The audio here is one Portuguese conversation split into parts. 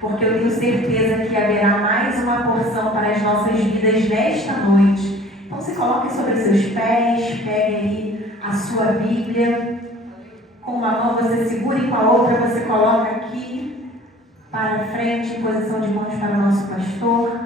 porque eu tenho certeza que haverá mais uma porção para as nossas vidas nesta noite. Então se coloque sobre seus pés, pegue aí a sua Bíblia, com uma mão você segura e com a outra você coloca aqui para frente, em posição de mãos para o nosso pastor.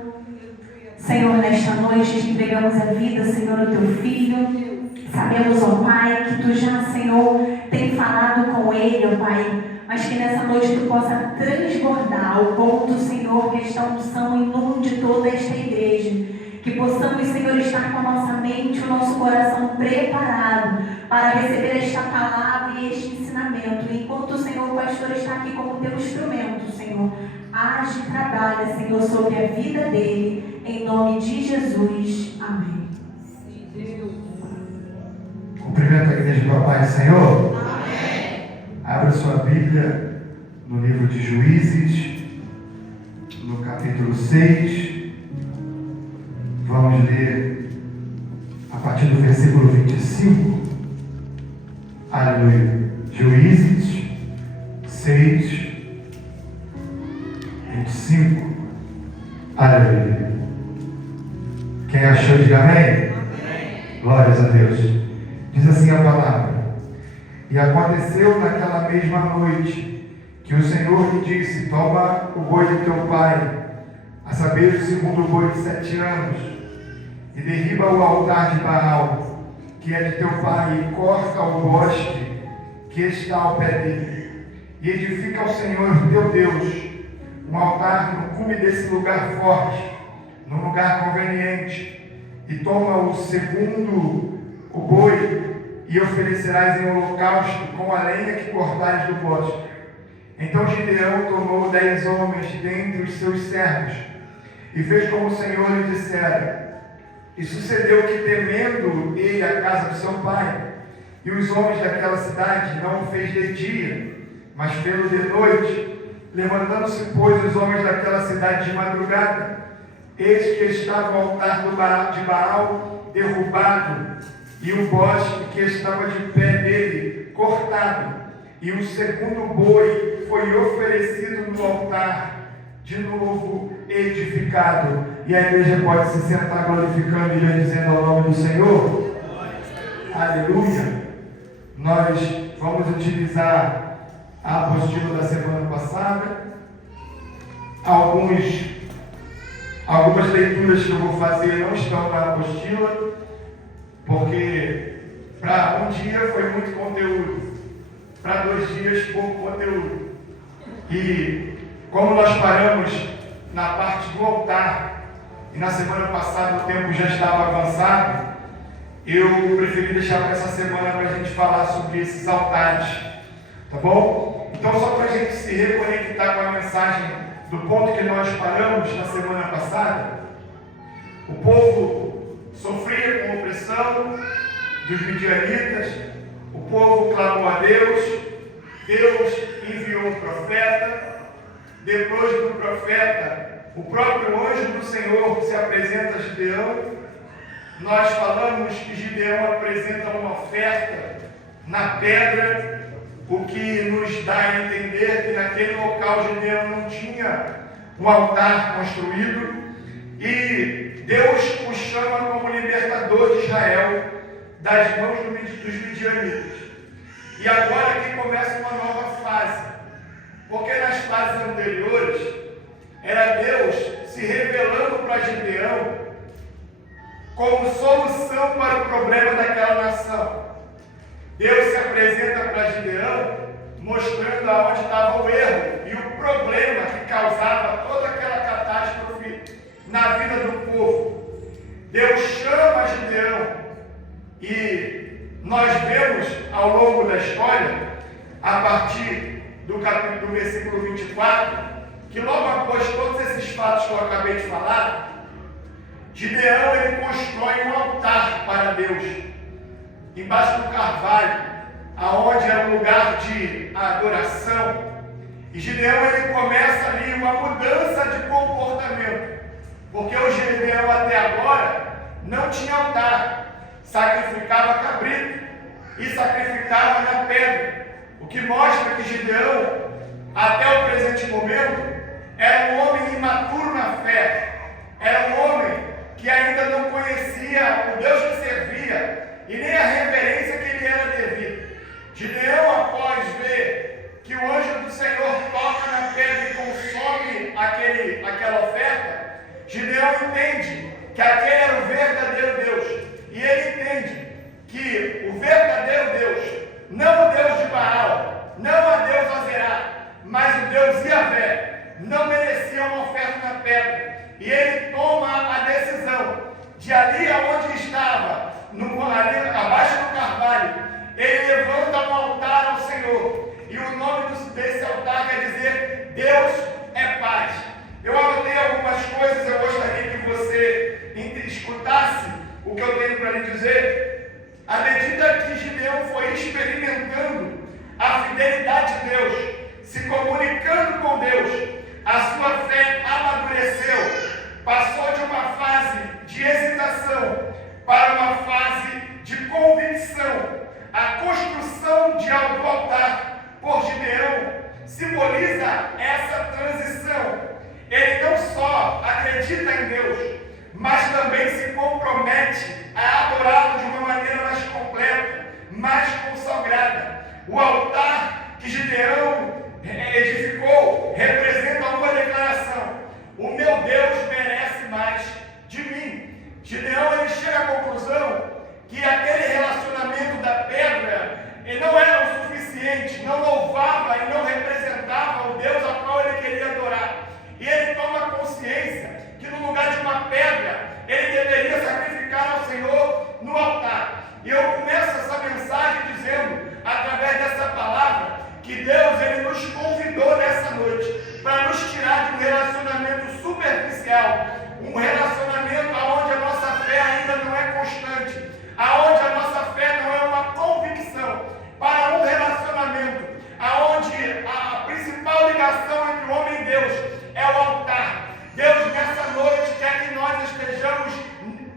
Senhor, nesta noite te entregamos a vida, Senhor, do teu filho. Sabemos, ó Pai, que tu já, Senhor, tem falado com ele, ó Pai, mas que nessa noite tu possa transbordar ao ponto, Senhor, que esta unção inunde toda esta igreja. Que possamos, Senhor, estar com a nossa mente, o nosso coração preparado para receber esta palavra e este ensinamento. E enquanto o Senhor, o pastor, está aqui como teu instrumento, Senhor, age e trabalha, Senhor, sobre a vida dele, em nome de Jesus. Amém. Cumprimento a igreja do Pai do Senhor. Amém. Abra sua Bíblia no livro de Juízes, no capítulo 6. Vamos ler a partir do versículo 25. Aleluia. Juízes 6, 25. Aleluia. Quem achou, diga amém. Amém. Glórias a Deus. Diz assim a palavra: E aconteceu naquela mesma noite que o Senhor lhe disse: Toma o boi de teu pai, a saber, o segundo boi de 7 anos, e derriba o altar de Baal, que é de teu pai, e corta o bosque que está ao pé dele, e edifica ao Senhor teu Deus um altar no cume desse lugar forte, num lugar conveniente, e toma o segundo, o boi, e oferecerás em holocausto com a lenha que cortares do bosque. Então Gideão tomou 10 homens dentre os seus servos, e fez como o Senhor lhe dissera. E sucedeu que, temendo ele a casa do seu pai, e os homens daquela cidade, não o fez de dia, mas fê-lo de noite. Levantando-se, pois, os homens daquela cidade de madrugada, eis que estava o altar de Baal derrubado, e o bosque que estava de pé dele cortado, e o segundo boi foi oferecido no altar, de novo edificado. E a igreja pode se sentar glorificando e bendizendo ao nome do Senhor. Aleluia. Nós vamos utilizar a apostila da semana passada. Algumas leituras que eu vou fazer não estão na apostila, porque para um dia foi muito conteúdo, para 2 dias pouco conteúdo. E como nós paramos na parte do altar, e na semana passada o tempo já estava avançado, eu preferi deixar para essa semana para a gente falar sobre esses altares, tá bom? Então, só para a gente se reconectar com a mensagem do ponto que nós paramos na semana passada, o povo sofria com opressão dos midianitas, o povo clamou a Deus, Deus enviou um profeta. Depois do profeta, o próprio anjo do Senhor se apresenta a Gideão. Nós falamos que Gideão apresenta uma oferta na pedra, o que nos dá a entender que naquele local Gideão não tinha um altar construído, e Deus o chama como libertador de Israel das mãos dos midianitas. E agora aqui começa uma nova fase. Porque nas fases anteriores, era Deus se revelando para Gideão como solução para o problema daquela nação. Deus se apresenta para Gideão mostrando aonde estava o erro e o problema que causava toda aquela catástrofe na vida do povo. Deus chama Gideão, e nós vemos ao longo da história, a partir do versículo 24, que logo após todos esses fatos que eu acabei de falar, Gideão ele constrói um altar para Deus, embaixo do carvalho, aonde era um lugar de adoração. E Gideão ele começa ali uma mudança de comportamento, porque o Gideão até agora não tinha altar, sacrificava cabrito e sacrificava na pedra. O que mostra que Gideão, até o presente momento, Era um homem imaturo na fé. Era um homem que ainda não conhecia o Deus que servia e nem a reverência que ele era devido. Gideão, após ver que o anjo do Senhor toca na pedra e consome aquela oferta, Gideão entende que aquele era o verdadeiro Deus. E ele entende que o verdadeiro Deus, não o Deus de Baal, não a Deus Azerá, mas o Deus Yahvé, não merecia uma oferta na pedra. E ele toma a decisão de ali aonde estava, ali abaixo do carvalho, ele levanta um altar ao Senhor. E o nome desse altar quer dizer Deus é paz. Eu anotei algumas coisas, eu gostaria que você escutasse o que eu tenho para lhe dizer. À medida que Gideão foi experimentando a fidelidade de Deus, se comunicando com Deus, a sua fé amadureceu. Passou de uma fase de hesitação para uma fase de convicção. A construção de algo altar por Gideão simboliza essa transição. Ele não só acredita em Deus, mas também se compromete a adorá-lo de uma maneira mais completa, mais consagrada. O altar que Gideão edificou representa uma declaração: o meu Deus merece mais de mim. Gideão ele chega à conclusão que aquele relacionamento da pedra não era o suficiente, não louvava e não representava o Deus a qual ele queria adorar. E ele toma consciência que no lugar de uma pedra, ele deveria sacrificar ao Senhor no altar. E eu começo essa mensagem dizendo, através dessa palavra, que Deus ele nos convidou nessa noite para nos tirar de um relacionamento superficial, um relacionamento onde a nossa fé ainda não é constante, aonde a nossa fé não é uma convicção, para um relacionamento aonde a principal ligação entre o homem e Deus é o altar. Deus nessa noite quer que nós estejamos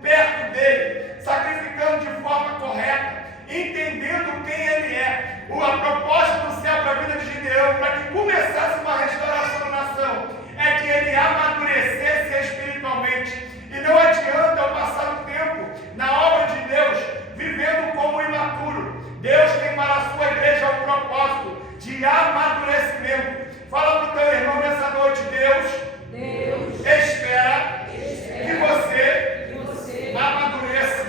perto dele, sacrificando de forma correta, entendendo quem ele é. A proposta do céu para a vida de Gideão, para que começasse uma restauração da nação, é que ele amadurecesse espiritualmente. E não adianta eu passar o tempo na obra de Deus vivendo como imaturo. Deus tem para a sua igreja um propósito de amadurecimento. Fala para o teu irmão nessa noite: Deus espera que você amadureça.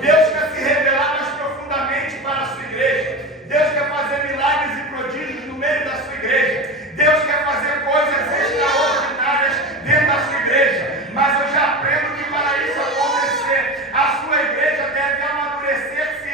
Deus quer se revelar mais profundamente para a sua igreja. Deus quer fazer milagres e prodígios no meio da sua igreja. Deus quer fazer coisas extraordinárias dentro da sua igreja. Mas eu já aprendo que para isso acontecer, a sua igreja deve amadurecer-se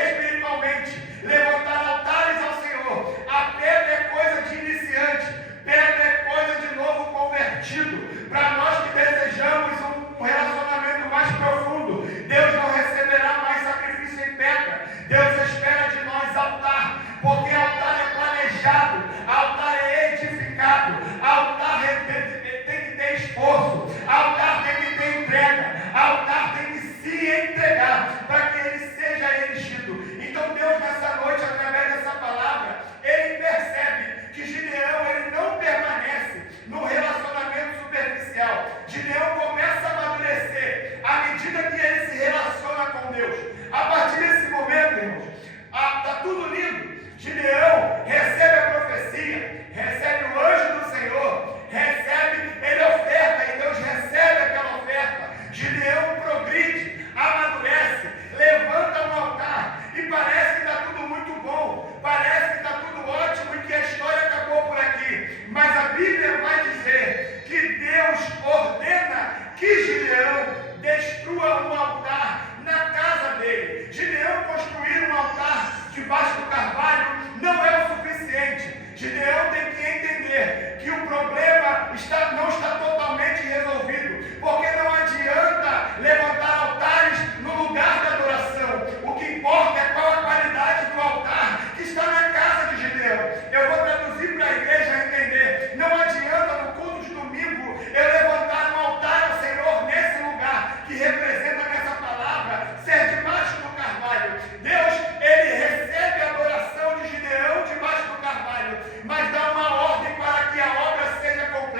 espiritualmente, levantar altares ao Senhor. A pedra é coisa de iniciante, pedra é coisa de novo convertido. Para nós que desejamos um relacionamento mais profundo, Deus não receberá mais sacrifício em pedra. Deus espera de nós altar, porque altar é planejado, altar é edificado, altar tem que ter esforço, altar tem que ter entrega, altar tem que se entregar para que ele seja erigido. Então Deus nessa noite, através dessa palavra, ele percebe que Gideão ele não permanece no relacionamento superficial. Gideão começa a amadurecer à medida que ele se relaciona com Deus. A partir desse momento, irmãos, está tudo lindo. Gideão recebe a profecia, recebe o anjo do Senhor, ele oferta e Deus recebe aquela oferta. Gideão progride, amadurece, levanta um altar e parece que está tudo muito bom, parece que está tudo ótimo e que a história acabou por aqui. Mas a Bíblia vai dizer que Deus ordena que Gideão destrua um altar na casa dele. Gideão construir um altar debaixo do carvalho não é o suficiente. Gideão tem que entender que o problema não está totalmente resolvido, porque não adianta levantar altares no lugar da adoração. O que importa é qual a qualidade do altar que está na casa de Gideão. Eu vou traduzir para a igreja entender. Não adianta no culto de domingo eu levantar um altar ao Senhor nesse lugar que representa nessa palavra ser debaixo do carvalho. Deus, ele recebe a adoração de Gideão debaixo do carvalho, mas dá uma ordem para que a obra seja completa.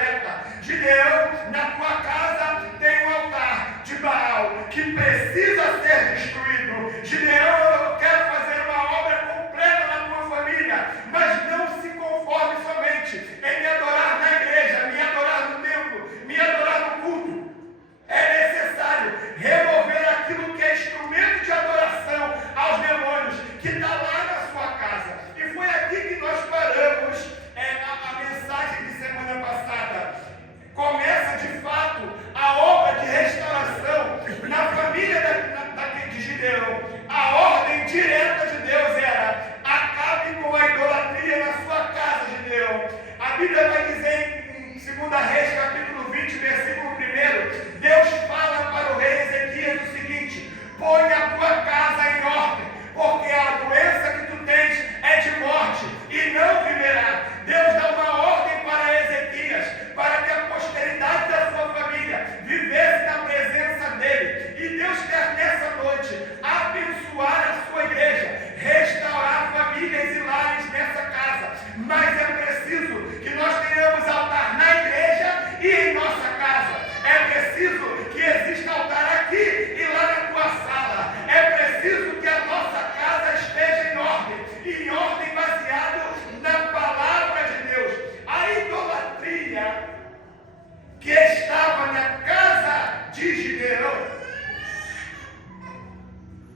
de Gideão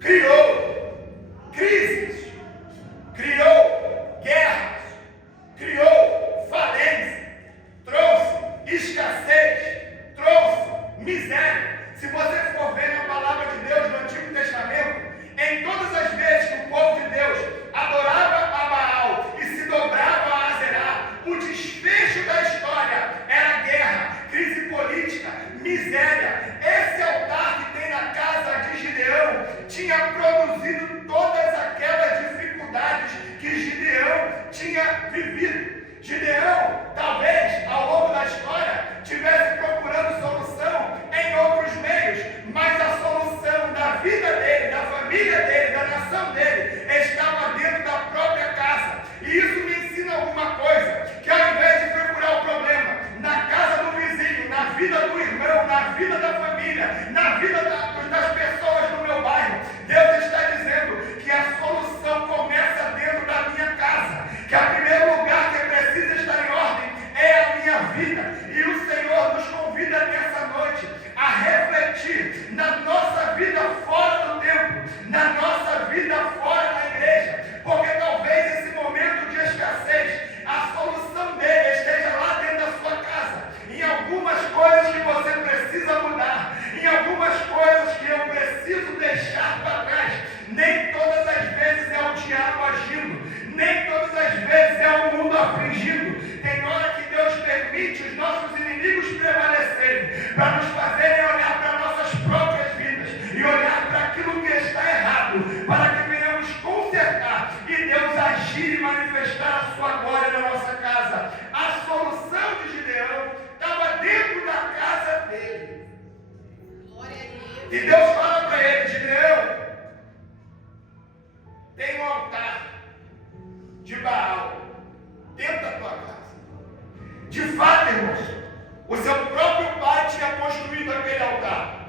criou crises, criou guerras, criou falência, trouxe escassez, trouxe miséria. Se você for ver na palavra de Deus no Antigo Testamento, em todas as vezes que o povo de Deus adorava a Baal e se dobrava a Azerá, o desfecho da história era guerra, crise política, miséria. Esse altar que tem na casa de Gideão tinha produzido todas aquelas dificuldades que Gideão tinha vivido. Gideão, talvez, ao longo da história, estivesse procurando solução em outros meios, mas a solução da vida dele, da família dele, da nação dele, estava dentro da própria casa. E isso me ensina alguma coisa, que ao invés de procurar o problema na casa do vizinho, na vida do irmão, na vida da família, na vida das pessoas do meu bairro, Deus está dizendo que a solução começa dentro da minha casa, que o primeiro lugar que precisa estar em ordem é a minha vida. E o Senhor nos convida nessa noite a refletir na nossa vida fora do templo, na nossa vida fora da igreja, porque talvez esse momento de escassez, a solução dele esteja lá dentro da sua casa, em algumas coisas que você precisa mudar, em algumas coisas que eu preciso deixar para trás. Nem todas as vezes é o diabo agindo, nem todas as vezes é o mundo afligindo. Tem hora que Deus permite os nossos inimigos prevalecerem, para nos fazerem olhar para nossas próprias vidas e olhar para aquilo que está errado, para que venhamos consertar e Deus agir e manifestar a sua glória na nossa casa. A solução de Gideão estava dentro da casa dele. E Deus fala para ele: Gideão, tem um altar de Baal dentro da tua casa. De fato, irmãos, o seu próprio pai tinha construído aquele altar.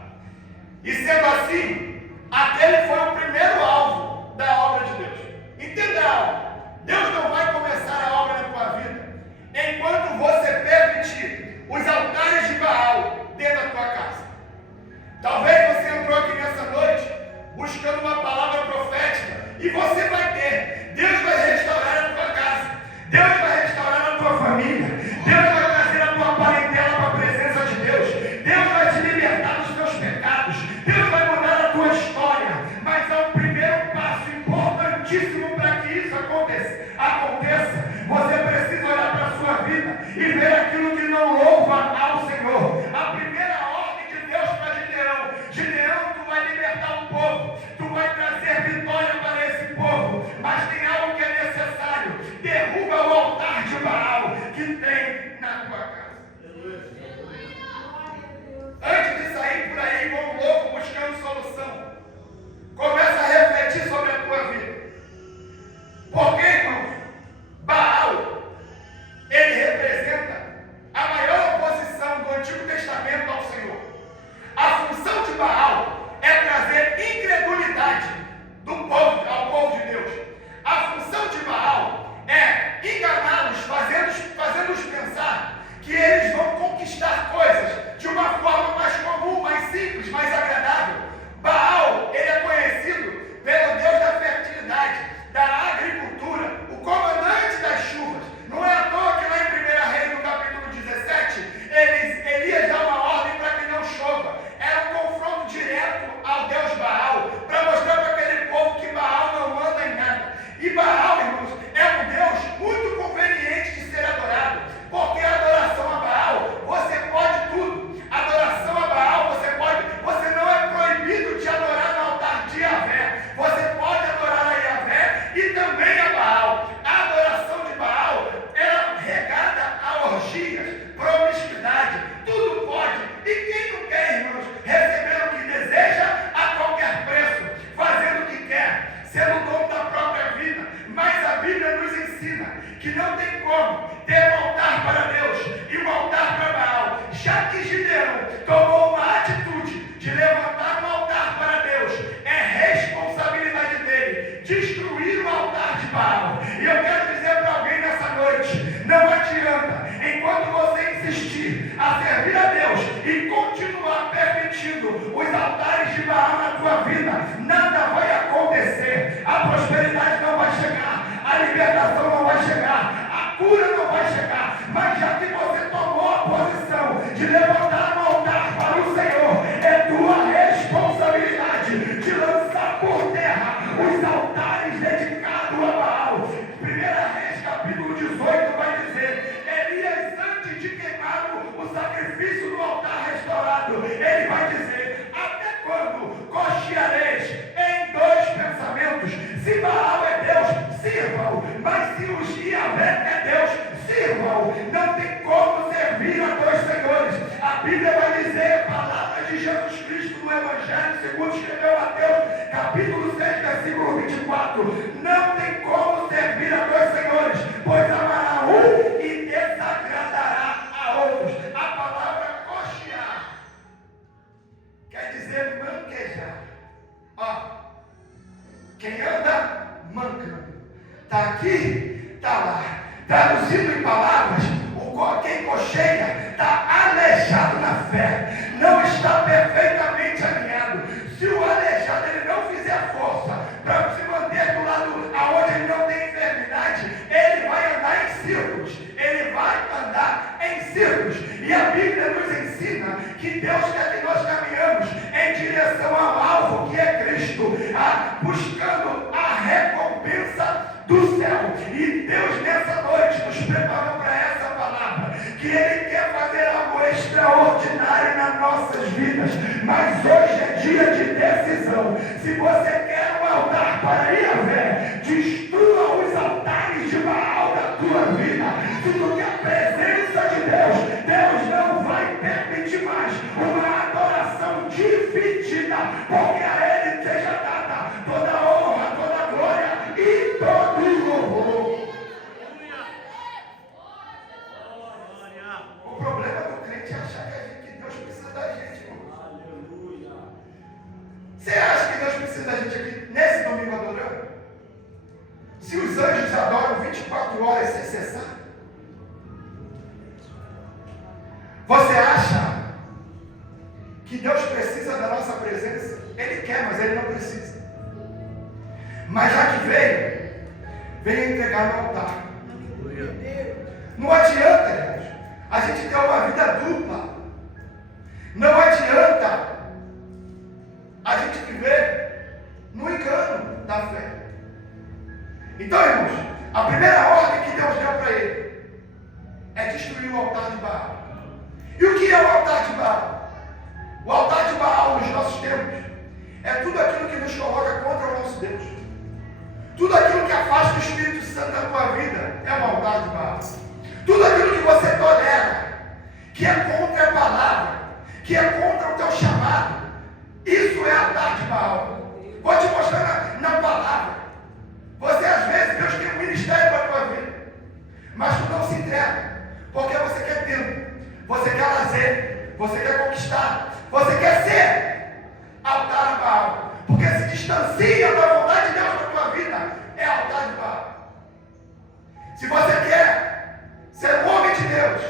E sendo assim, aquele foi o primeiro alvo da obra de Deus. Entenda algo: Deus não vai começar a obra na tua vida enquanto você permitir os altares de Baal dentro da tua casa. Talvez você entrou aqui nessa noite buscando uma palavra profética, e você vai ter. Deus vai restaurar a tua casa, Deus vai restaurar a tua família, Deus vai trazer a tua parentela para a presença de Deus, Deus vai te libertar dos teus pecados, Deus vai mudar a tua história. Mas há um primeiro passo importantíssimo para que isso aconteça. Você precisa olhar para a sua vida e ver aquilo que não louva ao Senhor. A primeira ordem de Deus para Gideão: Gideão, tu vai libertar o povo, tu vai trazer vitória para esse povo, mas tem algo que é necessário: derruba o altar de Baal que tem na tua casa. Antes de sair por aí como um louco buscando solução, começa a refletir sobre a tua vida. Porque, irmãos, Baal, ele representa a maior oposição do Antigo Testamento ao Senhor. A função de Baal é trazer incredulidade ao povo de Deus. A função de Baal é enganá-los, fazendo-os pensar que eles vão conquistar coisas de uma forma mais comum, mais simples, mais agradável. Baal, ele é conhecido pelo Deus da fertilidade, da agricultura, o comandante das chuvas. Não é à toa que lá em 1 Reis, no capítulo 17, Elias dá uma ordem para que não chova. Era um confronto direto ao Deus Baal, para mostrar para aquele povo que Baal não manda em nada. E Baal, irmãos, é um Deus muito conveniente de ser adorado, porque a adoração a Baal, você pode tudo. Adoração a Baal, você não é proibido de adorar no altar de Yahvé. Você pode adorar a Yahvé e também a Baal. A adoração de Baal era regada a orgias, promiscuidade, tudo pode. E quem não quer, irmãos, receber o que deseja a qualquer preço, fazendo o que quer, sendo o dono da própria vida. Mas a Bíblia nos ensina que não tem como ter um altar para Deus e um altar para Baal. Já que Gideão tomou uma atitude de levantar um altar para Deus, é responsabilidade dele destruir o altar de Baal. E eu quero dizer para alguém nessa noite: não adianta, enquanto você insistir a servir a Deus e continuar permitindo altares de Baal na tua vida, nada vai acontecer. A prosperidade não vai chegar, a libertação não vai chegar, a cura não vai chegar. Mas já que você tomou a posição de levantar um altar para o Senhor, é tua responsabilidade de lançar por terra os altares dedicados a Baal. 1 Reis capítulo 18 vai dizer: Elias, antes de queimar o sacrifício do altar restaurado, ele vai dizer: até quando cocheareis em dois pensamentos? Se Baal é Deus, sirva-o, mas se o Yahvé é Deus, sirva-o. Não tem como servir a dois senhores. A Bíblia vai dizer, palavras de Jesus Cristo no Evangelho segundo escreveu Mateus, capítulo 6, versículo 24: não tem como servir a dois senhores, pois amará um e desagradará a outros. A palavra cochear quer dizer manquejar. Ó, quem anda manca, está aqui, está lá. Traduzindo em palavras, quem cocheia está aleijado na fé, não está perfeitamente alinhado. Se o aleijado ele não fizer força para se manter do lado aonde ele não tem enfermidade, ele vai andar em círculos, ele vai andar em círculos. E a Bíblia nos ensina que Deus quer que nós caminhamos em direção ao alvo que é Cristo, buscando a recompensa do céu. E Deus nessa noite nos preparou para essa palavra, que Ele quer fazer algo extraordinário nas nossas vidas, mas hoje é dia de decisão. Se você quer um altar para Yahvé, destrua os altares de Baal da tua vida. Se tu quer a presença de Deus, Deus não vai permitir mais uma adoração dividida, porque a Ele seja dada toda a honra, toda a glória e todo o louvor. O problema do crente é achar que Deus precisa da gente, irmão. Aleluia. Você acha que Deus precisa da gente aqui nesse domingo adorando? Se os anjos adoram 24 horas sem cessar? Você acha que Deus precisa da nossa presença? Ele quer, mas Ele não precisa. Mas já que veio entregar no altar. Não adianta, irmãos, a gente ter uma vida dupla. Não adianta a gente viver no engano da fé. Então, irmãos, a primeira ordem que Deus deu para ele é destruir o altar de Baal. E o que é o altar de Baal? O altar de Baal nos nossos tempos é tudo aquilo que nos coloca contra o nosso Deus. Tudo aquilo que afasta o Espírito Santo da tua vida é um altar de Baal. Tudo aquilo que você tolera, que é contra a palavra, que é contra o teu chamado, isso é altar de Baal. Vou te mostrar na palavra. Você às vezes, Deus tem um ministério para a tua vida, mas tu não se entrega, porque você quer tempo, você quer lazer, você quer conquistar, você quer ser altar de Baal, porque se distancia da vontade de Deus para a tua vida, é altar de Baal. Se você quer ser um homem de Deus,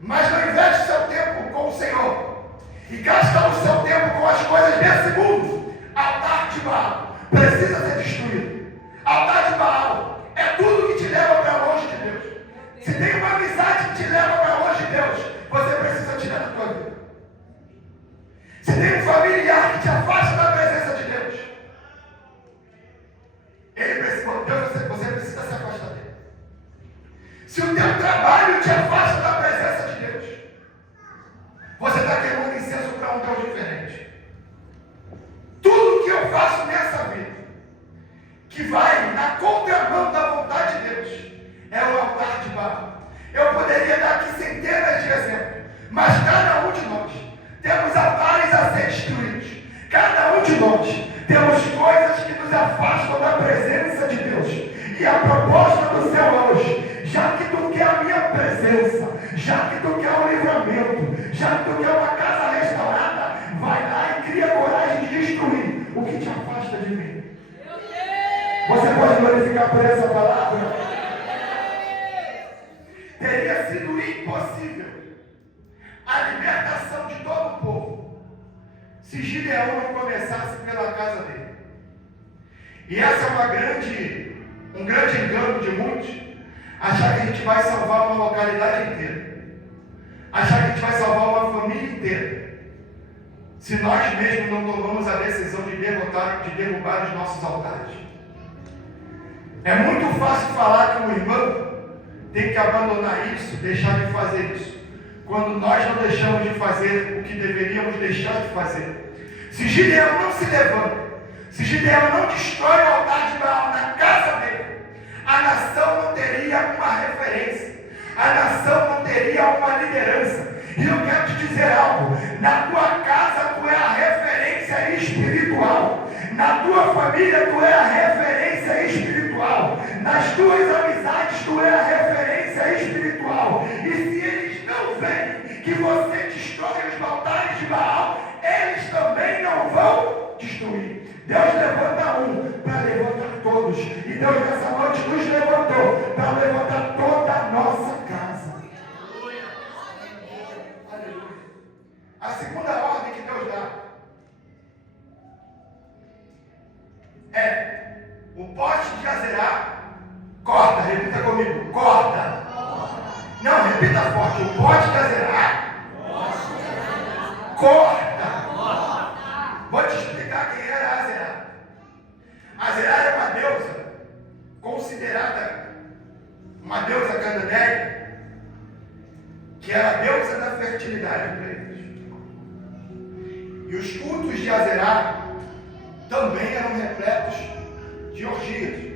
mas não investe seu tempo com o Senhor e gasta o seu tempo com as coisas desse mundo, altar de Baal precisa ser destruído. Altar de Baal é tudo que te leva para longe de Deus. Se tem uma amizade que te leva para longe de Deus, você precisa tirar da tua vida. Se tem um familiar que te afasta da presença de Deus, você precisa se afastar dele. Se o teu trabalho te afasta da presença de Deus, você está queimando incenso para um Deus diferente. Tudo que eu faço nessa vida, que vai na contramão da vontade de Deus, é o altar de Baal. Eu poderia dar aqui centenas de exemplos, mas cada um de nós temos altares a ser destruídos. Cada um de nós temos coisas que nos afastam da presença de Deus. E a proposta do céu hoje, já que tu quer a minha presença, já que tu quer um livramento, já que tu quer uma casa restaurada, vai lá e cria coragem de destruir o que te afasta de mim. Você pode glorificar por essa palavra? Teria sido impossível a libertação de todo o povo se Gideão não começasse pela casa dele. E essa é um grande engano de muitos, achar que a gente vai salvar uma localidade inteira, achar que a gente vai salvar uma família inteira, se nós mesmos não tomamos a decisão de derrubar os nossos altares. É muito fácil falar que o irmão tem que abandonar isso, deixar de fazer isso, quando nós não deixamos de fazer o que deveríamos deixar de fazer. Se Gideão não se levanta, se Gideão não destrói o altar de Baal na casa dele, a nação não teria uma referência, a nação não teria uma liderança. E eu quero te dizer algo: na tua casa tu é a referência espiritual, na tua família tu é a referência espiritual, nas tuas amizades tu é a referência espiritual. E se eles não veem que você destrói os altares de Baal, eles também não vão destruir. Deus levanta um para levantar todos, e Deus nessa noite nos levantou para levantar toda a nossa casa. A segunda ordem que Deus dá é: o poste de Azerá, corta, repita comigo, corta. Não, repita forte: o poste de Azerá, corta. Vou te explicar quem era Azerá. Azerá era uma deusa considerada uma deusa cananeia, que era a deusa da fertilidade para eles. E os cultos de Azerá também eram repletos de orgias.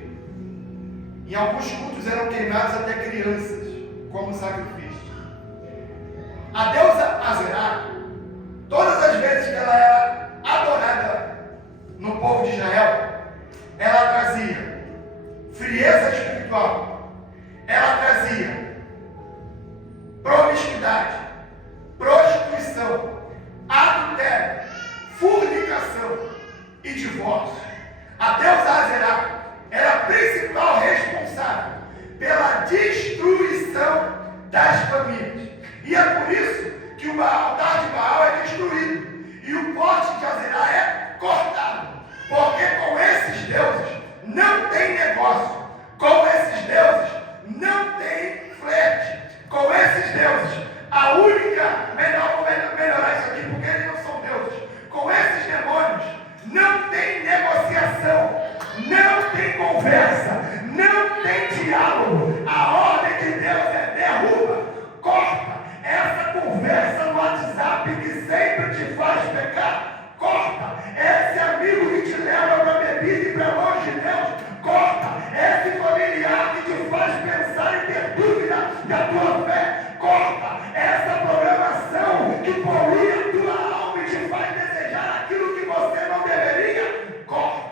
Em alguns cultos eram queimados até crianças como sacrifício. A deusa Azerá, todas as vezes que ela era adorada no povo de Israel, ela trazia frieza espiritual, ela trazia promiscuidade, prostituição, adultério, fornicação e divórcio. A deusa Azerá era a principal responsável pela destruição das famílias. E é por isso que o altar de Baal é destruído e o poste de Azerá é cortado. Porque com esses deuses não tem negócio, com esses deuses não tem flerte, com esses deuses a única, melhorar isso aqui porque eles não são deuses, com esses demônios não tem negociação, não tem conversa, não tem diálogo. A ordem de Deus é derruba, corta. Essa conversa no WhatsApp que sempre te faz pecar, corta. Esse amigo que te leva para bebida e para longe de Deus, corta. Esse familiar que te faz pensar e ter dúvida da tua fé, corta. Essa programação que polui a tua alma e te faz desejar aquilo que você não deveria, corta.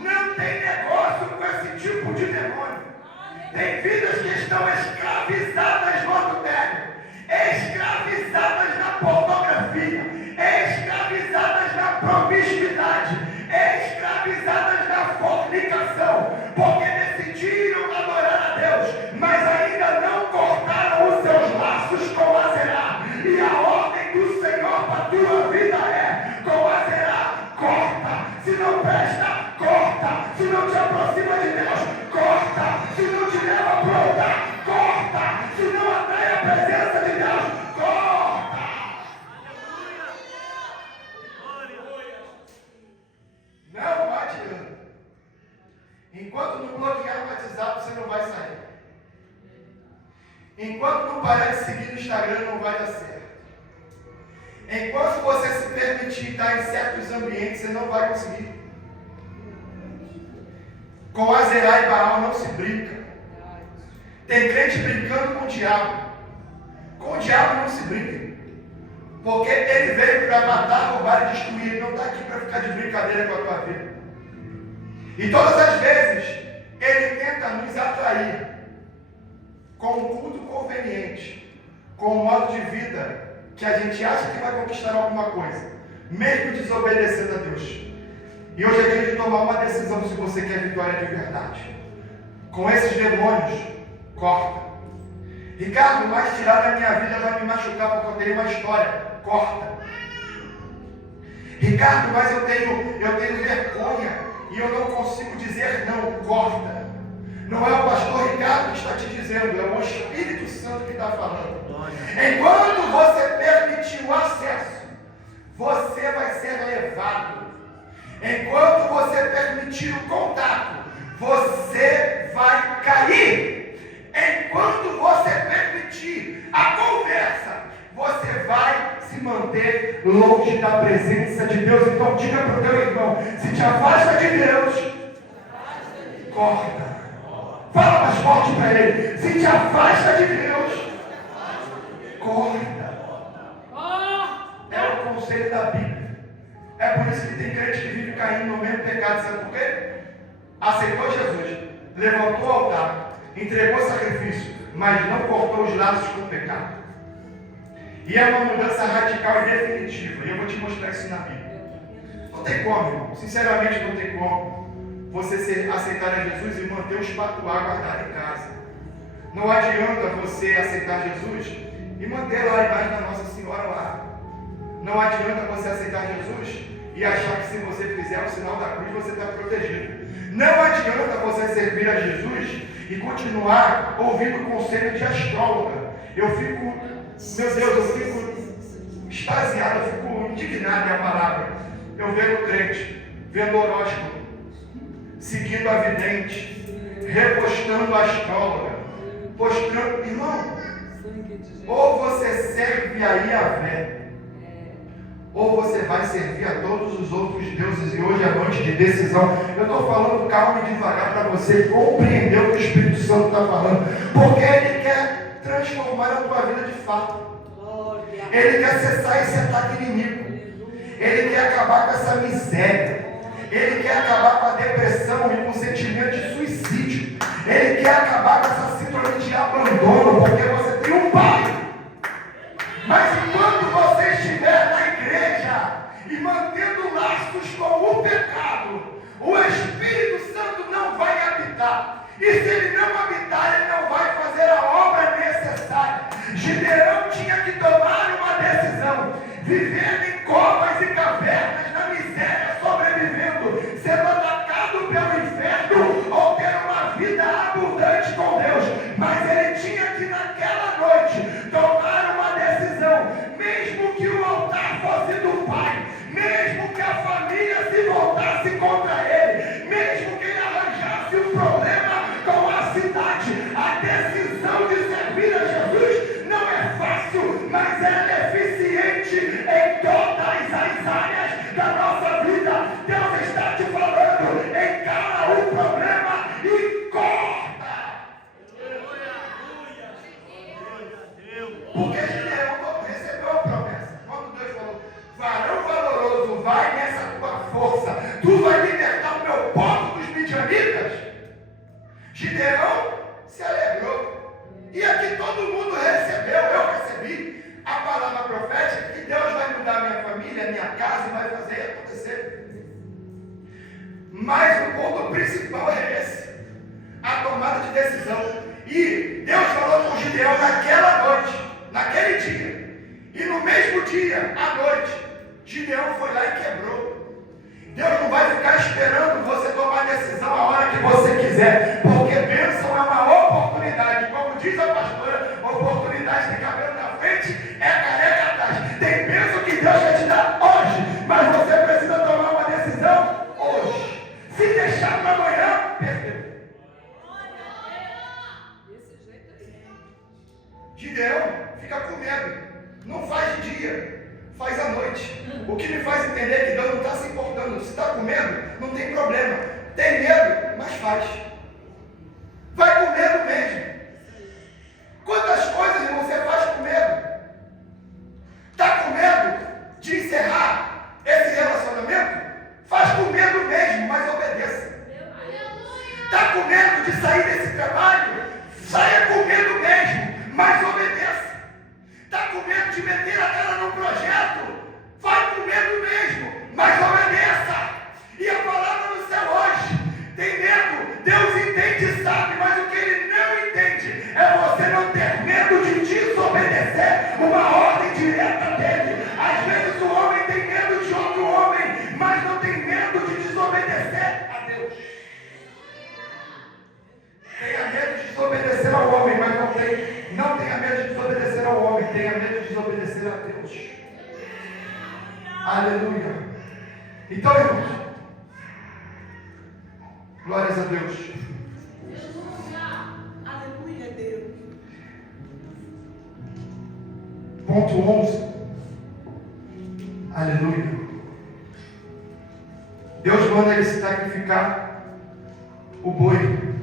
Não tem negócio com esse tipo de demônio. Tem vidas que estão escravizadas no adultério, escravizadas na pornografia, escravizadas na promiscuidade, escravizadas na fornicação, porque decidiram adorar a Deus, mas ainda não cortaram os seus laços com Azerá. E a ordem do Senhor para a tua vida é: com Azerá, corta. Se não presta, corta. Se não te aproxima de Deus, corta. Se não te leva para o altar, corta. Se não atrai a presença de Deus, corta. Não adianta. Enquanto não bloquear o WhatsApp, você não vai sair. Enquanto não parar de seguir no Instagram, não vai dar certo. Enquanto você se permitir estar em certos ambientes, você não vai conseguir. Com Azerá e Baal não se brinca. Tem crente brincando com o diabo. Com o diabo não se brinca. Porque ele veio para matar, roubar e destruir. Ele não está aqui para ficar de brincadeira com a tua vida. E todas as vezes ele tenta nos atrair com um culto conveniente, com um modo de vida que a gente acha que vai conquistar alguma coisa, mesmo desobedecendo a Deus. E hoje é dia de tomar uma decisão se você quer vitória de verdade. Com esses demônios, corta. Ricardo, mas tirar da minha vida vai me machucar porque eu tenho uma história. Corta. Ricardo, mas eu tenho vergonha e eu não consigo dizer não. Corta. Não é o pastor Ricardo que está te dizendo, é o Espírito Santo que está falando. Enquanto você permitir o acesso, você vai ser levado. Enquanto você permitir o contato, você vai cair. Enquanto você permitir a conversa, você vai se manter longe da presença de Deus. Então diga para o teu irmão, se te afasta de Deus, corta. Fala mais forte para ele, se te afasta de Deus, corta. É o conselho da Bíblia. É por isso que tem crente que vive caindo no mesmo pecado. Sabe por quê? Aceitou Jesus, levantou o altar, entregou o sacrifício, mas não cortou os laços com o pecado. E é uma mudança radical e definitiva. E eu vou te mostrar isso na Bíblia. Não tem como, irmão. Sinceramente, não tem como você aceitar a Jesus e manter os patuá guardados em casa. Não adianta você aceitar Jesus e manter lá embaixo da Nossa Senhora lá. Não adianta você aceitar Jesus e achar que se você fizer o sinal da cruz você está protegido. Não adianta você servir a Jesus e continuar ouvindo o conselho de astróloga. Eu fico, meu Deus, eu fico extasiado, eu fico indignado, é a palavra. Eu vendo crente, vendo horóscopo, seguindo a vidente, repostando a astróloga, postando, irmão, ou você serve a Yahvé, ou você vai servir a todos os outros deuses. E hoje é noite de decisão. Eu estou falando calma e devagar para você compreender o que o Espírito Santo está falando, porque Ele quer transformar a tua vida de fato. Ele quer cessar esse ataque inimigo. Ele quer acabar com essa miséria. Ele quer acabar com a depressão e com o sentimento de suicídio. Ele quer acabar com essa síndrome de abandono, porque você tem um pai. Mas enquanto você estiver na igreja e mantendo laços com o pecado, o Espírito Santo não vai habitar. E se ele não habitar, ele não vai fazer a obra necessária. Gideão tinha que tomar uma decisão: vivendo em covas e cavernas, na miséria, sobrevivendo, sendo atacado pelo inferno, ou ter uma vida abundante com Deus. Mas ele tinha que naquela noite tomar uma decisão, mesmo que o altar fosse do pai, mesmo que a família se voltasse contra ele, mesmo que ele arranjasse um problema com a cidade. A decisão de servir a Jesus não é fácil, mas ela é eficiente em todas as áreas da nossa vida. Deus está te falando: encara o problema e corta. Porque Gideão recebeu a promessa. Quando Deus falou: varão valoroso, vai nessa tua força, tu vai libertar o meu povo dos midianitas. Gideão se alegrou. E aqui todo mundo recebeu, eu recebi a palavra profética que Deus vai mudar minha família, minha casa, e vai fazer acontecer. Mas o ponto principal é esse: a tomada de decisão. E Deus falou com Gideão naquela noite, naquele dia. E no mesmo dia, à noite, Gideão foi lá e quebrou. Deus não vai ficar esperando você tomar decisão a hora que você quiser, porque bênção é uma oportunidade. Como diz a pastora, oportunidade de cabelo na frente é careca atrás. Tem bênção que Deus quer te dar hoje, mas você precisa tomar uma decisão hoje. Se deixar para amanhã, perdeu. Gideão fica com medo. Não faz de dia, faz à noite. O que me faz entender que Deus não está se importando. Se está com medo, não tem problema. Tem medo, mas faz. Vai com medo mesmo. Quantas coisas, irmão, você faz com medo? Está com medo de encerrar esse relacionamento? Faz com medo mesmo, mas obedeça. Está com medo de sair desse trabalho? Saia com medo mesmo, mas obedeça. Está com medo de meter a cara num projeto? Vai com medo mesmo, mas obedeça. E a palavra do céu hoje: tem medo, Deus entende e sabe, mas o que Ele não entende é você não ter medo de desobedecer uma ordem direta dele. Às vezes o homem tem medo de outro homem. tenha medo de desobedecer a Deus. Aleluia. Então, irmãos, glórias a Deus. Aleluia, Deus. Ponto 11. Aleluia. Deus manda ele sacrificar o boi,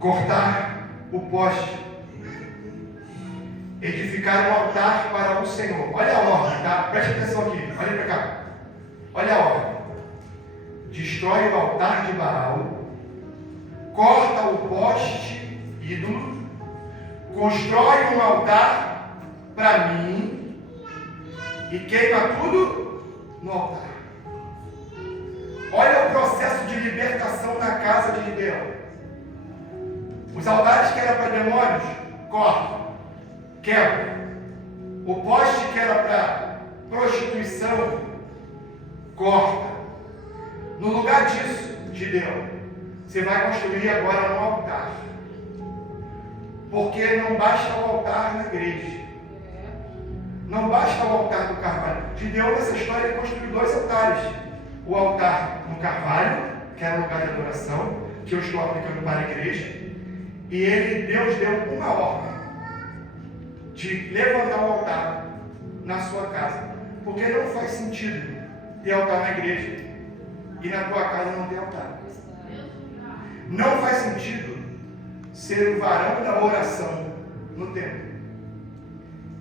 cortar o poste, edificar um altar para o Senhor. Olha a ordem, tá? Preste atenção aqui, olha para cá. Olha a ordem. Destrói o altar de Baal, corta o poste ídolo, constrói um altar para mim e queima tudo no altar. Olha o processo de libertação na casa de Gideão. Os altares que eram para demônios, corta, quebra. O poste que era para prostituição, corta. No lugar disso, Gideão, você vai construir agora um altar. Porque não basta o altar na igreja. Não basta o altar do carvalho. Gideão, nessa história, ele construiu 2 altares. O altar no carvalho, que era o lugar de adoração, que eu estou aplicando para a igreja. E Deus deu uma ordem de levantar um altar na sua casa. Porque não faz sentido ter altar na igreja e na tua casa não ter altar. Não faz sentido ser o varão da oração no templo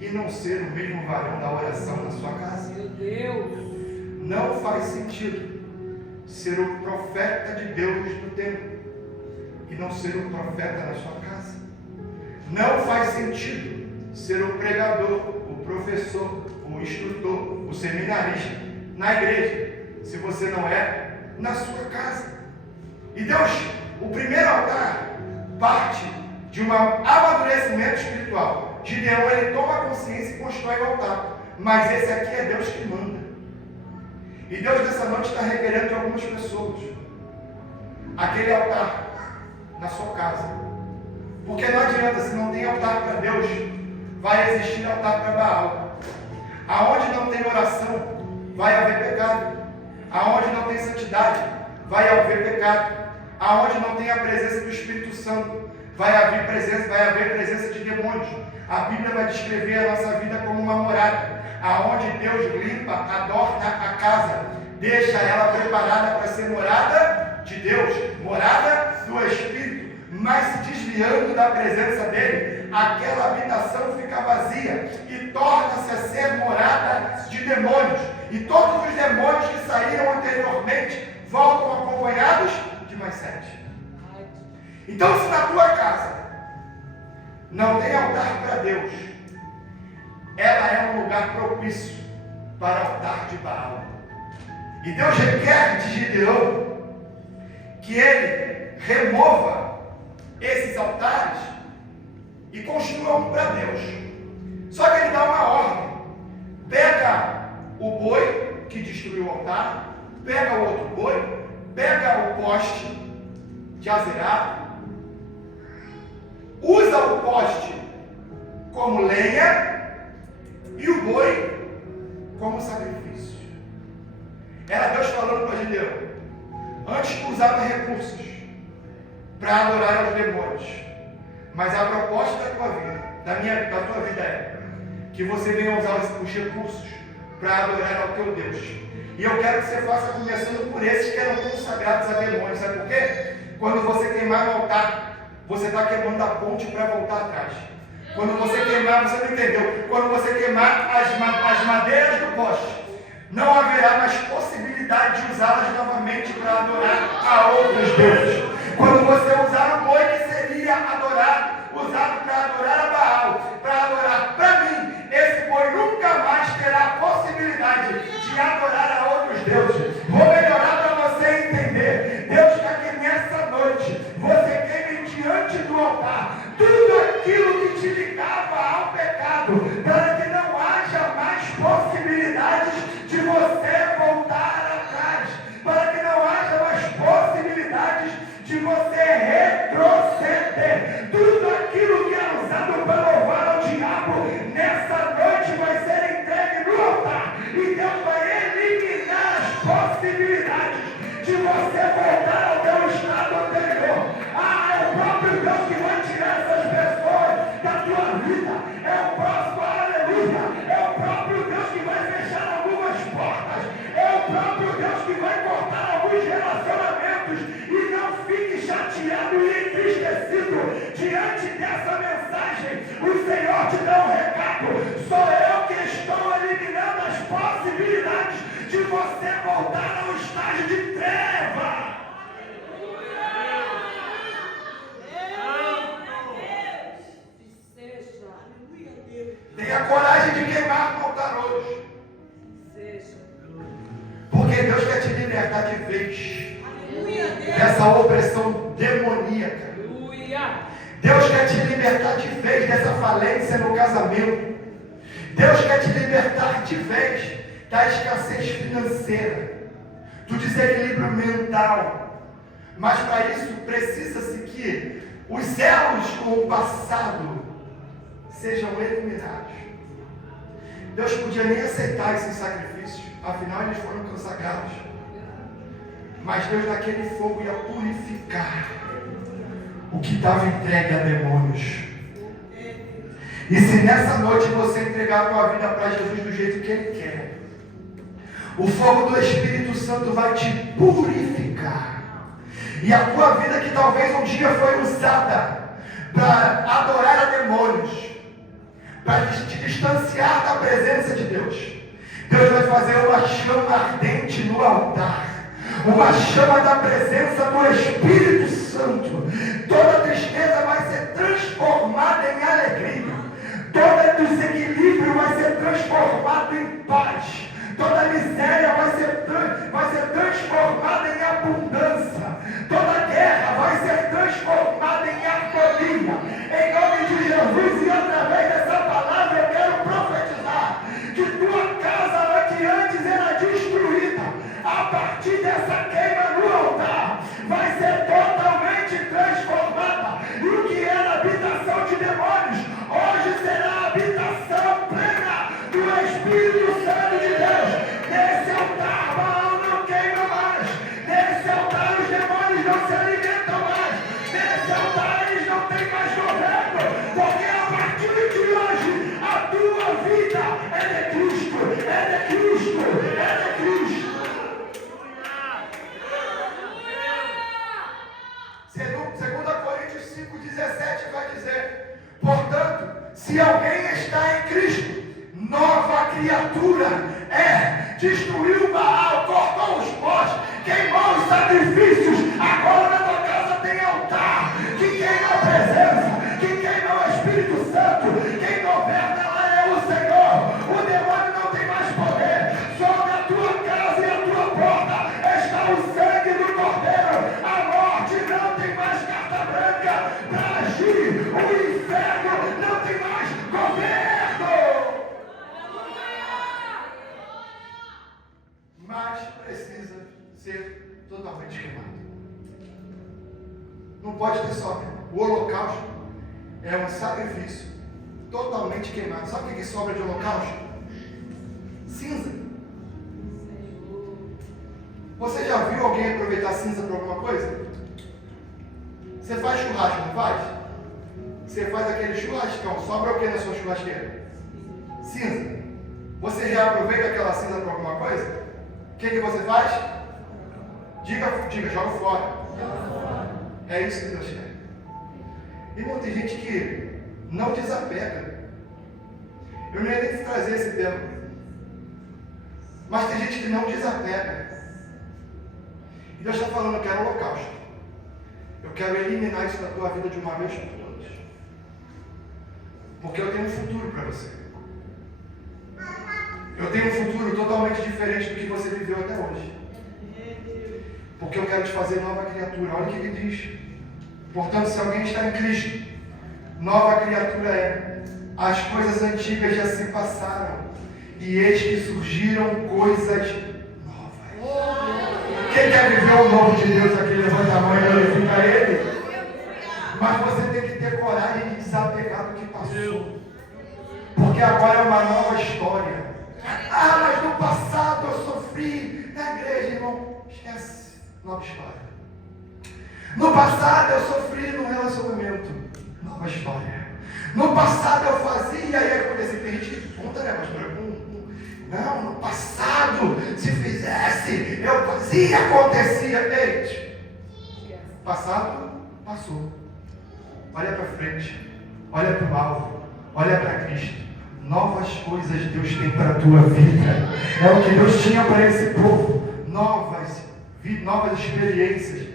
e não ser o mesmo varão da oração na sua casa. Meu Deus! Não faz sentido ser o profeta de Deus no templo e não ser o profeta na sua casa. Não faz sentido ser o pregador, o professor, o instrutor, o seminarista na igreja, se você não é na sua casa. E Deus, o primeiro altar parte de um amadurecimento espiritual. Gideão, ele toma consciência e constrói o altar. Mas esse aqui é Deus que manda. E Deus nessa noite está requerendo de algumas pessoas aquele altar na sua casa. Porque não adianta, se não tem altar para Deus, vai existir altar para Baal. Aonde não tem oração, vai haver pecado. Aonde não tem santidade, vai haver pecado. Aonde não tem a presença do Espírito Santo, vai haver presença de demônios. A Bíblia vai descrever a nossa vida como uma morada, aonde Deus limpa, adorna a casa, deixa ela preparada para ser morada de Deus, morada do Espírito. Mas se desviando da presença dele, aquela habitação fica vazia e torna-se a ser morada de demônios. E todos os demônios que saíram anteriormente voltam acompanhados de mais 7. Então, se na tua casa não tem altar para Deus, ela é um lugar propício para o altar de Baal. E Deus requer de Gideão que ele remova esses altares e construa um para Deus. Só que ele dá uma ordem: pega o boi que destruiu o altar, pega o outro boi, pega o poste de Azerá, usa o poste como lenha e o boi como sacrifício. Era Deus falando para Gideão: antes tu usava recursos para adorar aos demônios, mas a proposta da tua vida, da tua vida é que você venha usar os recursos para adorar ao teu Deus. E eu quero que você faça começando por esses que eram consagrados a demônios. Sabe por quê? Quando você queimar no altar, você está queimando a ponte para voltar atrás. Quando você queimar, você não entendeu. Quando você queimar as madeiras do poste, não haverá mais possibilidade de usá-las novamente para adorar a outros deuses. Quando você usar o boi que seria adorado, usado para adorar a Baal, para adorar para mim, esse boi nunca mais terá a possibilidade de adorar a outros deuses. Vou melhorar para você entender. Deus quer que nessa noite você queime diante do altar tudo aquilo que te ligava ao pecado, para que não haja mais possibilidades de você voltar atrás, para que não haja mais possibilidades de você retroceder. Tudo aquilo que era usado para louvar ao Tenha coragem de queimar no altar hoje. Seja. Porque Deus quer te libertar de vez Aleluia, Deus. dessa opressão demoníaca. Aleluia. Deus quer te libertar de vez dessa falência no casamento. Deus quer te libertar de vez da escassez financeira, do desequilíbrio mental. Mas para isso precisa-se que os elos com o passado sejam eliminados. Deus podia nem aceitar esses sacrifícios, afinal eles foram consagrados. Mas Deus naquele fogo ia purificar o que estava entregue a demônios. E se nessa noite você entregar a tua vida para Jesus do jeito que Ele quer, o fogo do Espírito Santo vai te purificar. E a tua vida que talvez um dia foi usada para adorar a demônios, para te distanciar da presença de Deus, Deus vai fazer uma chama ardente no altar, uma chama da presença do Espírito Santo. Toda tristeza vai ser transformada em alegria, todo desequilíbrio vai ser transformado em paz, toda miséria vai ser transformada em abundância, toda guerra vai ser transformada em harmonia. Em nome de Jesus, e através dessa palavra eu quero profetizar que tua casa que antes era destruída, a partir dessa queima no altar, vai ser totalmente transformada. E o que era habitação de demônios, hoje será a habitação plena do Espírito Santo de Deus. Nesse altar, Baal não queima mais. Nesse altar, os demônios não se alimentam mais. Nesse altar, eles não têm mais governo. Porque a partir de hoje, a tua vida é de Cristo. É de Cristo. É de Cristo. Segundo Coríntios 5,17 vai dizer: portanto, se alguém está em Cristo, nova criatura é. Destruiu o Baal, cortou os pós, queimou os sacrifícios. Agora na tua casa tem altar que queima a presença, que queima o Espírito Santo. Quem governa lá é o Senhor. O demônio não tem mais poder. Sobre a tua casa e a tua porta está o sangue do Cordeiro. A morte não tem mais carta branca para agir. O inferno não tem mais governo. Mas precisa ser totalmente queimado. Não pode ter sobra. O holocausto é um sacrifício totalmente queimado. Sabe o que sobra de holocausto? Cinza. Você já viu alguém aproveitar cinza para alguma coisa? Você faz churrasco, não faz? Você faz aquele churrascão. Sobra o que na sua churrasqueira? Cinza. Você reaproveita aquela cinza para alguma coisa? O que você faz? Diga, joga fora. É isso que Deus quer. Irmão, tem gente que não desapega. Eu não ia nem trazer esse tema. Mas tem gente que não desapega. E Deus está falando: eu quero holocausto. Eu quero eliminar isso da tua vida de uma vez por todas. Porque eu tenho um futuro para você. Eu tenho um futuro totalmente diferente do que você viveu até hoje. Porque eu quero te fazer nova criatura. Olha o que ele diz. Portanto, se alguém está em Cristo, nova criatura é. As coisas antigas já se passaram, e eis que surgiram coisas novas. Quem quer viver o novo de Deus aqui? Levanta a mão e glorifica Ele. Mas você tem que ter coragem de desapegar do que passou. Porque agora é uma nova história. Ah, mas no passado eu sofri na igreja, irmão. Esquece. Nova história. No passado eu sofri num relacionamento. Nova história. No passado eu fazia e aí acontecia. Tem gente que conta, né, pastor? Não, no passado, se fizesse, eu fazia, acontecia. Ei, passado, passou. Olha para frente. Olha para o alvo. Olha para Cristo. Novas coisas Deus tem para a tua vida. É o que Deus tinha para esse povo. Novas experiências.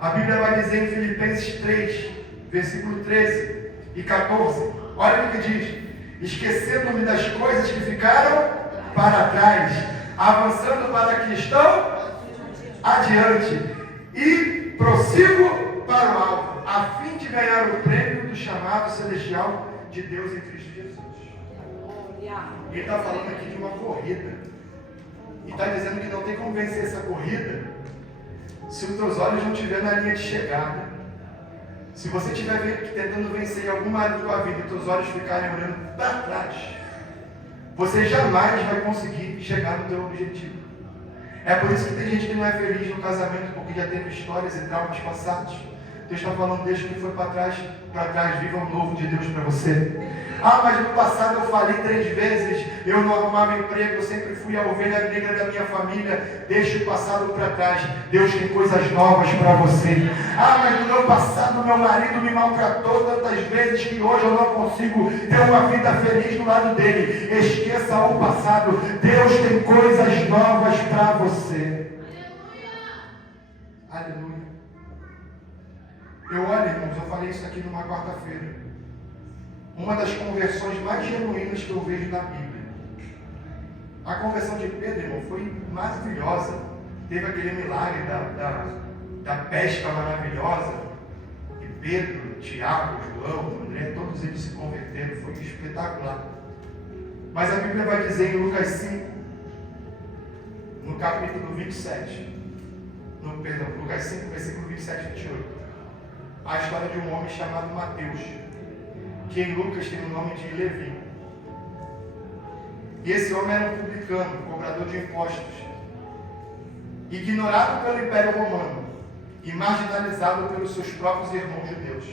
A Bíblia vai dizer em Filipenses 3, versículo 13 e 14. Olha o que diz. esquecendo-me das coisas que ficaram para trás, avançando para que estão adiante, e prossigo para o alto, a fim de ganhar o prêmio do chamado celestial de Deus em Cristo Jesus. Ele está falando aqui de uma corrida, e está dizendo que não tem como vencer essa corrida se os teus olhos não estiverem na linha de chegada. Se você estiver tentando vencer em alguma área da tua vida e teus olhos ficarem olhando para trás, você jamais vai conseguir chegar no teu objetivo. É por isso que tem gente que não é feliz no casamento, porque já teve histórias e traumas passados. Deus está falando, deixa o que foi para trás, viva o novo de Deus para você. Ah, mas no passado eu falei 3 vezes, eu não arrumava emprego, eu sempre fui a ovelha negra da minha família. Deixa o passado para trás, Deus tem coisas novas para você. Ah, mas no meu passado meu marido me maltratou tantas vezes que hoje eu não consigo ter uma vida feliz do lado dele. Esqueça o passado, Deus tem coisas novas para você. Aleluia. Eu olho, irmãos, eu falei isso aqui numa quarta-feira. Uma das conversões mais genuínas que eu vejo na Bíblia. A conversão de Pedro, irmão, foi maravilhosa. Teve aquele milagre da pesca maravilhosa. E Pedro, Tiago, João, André, todos eles se converteram. Foi espetacular. Mas a Bíblia vai dizer em Lucas 5, no capítulo 27. Lucas 5, versículo 27 e 28. A história de um homem chamado Mateus, que em Lucas tem o nome de Levi. E esse homem era um publicano, cobrador de impostos, ignorado pelo Império Romano e marginalizado pelos seus próprios irmãos judeus.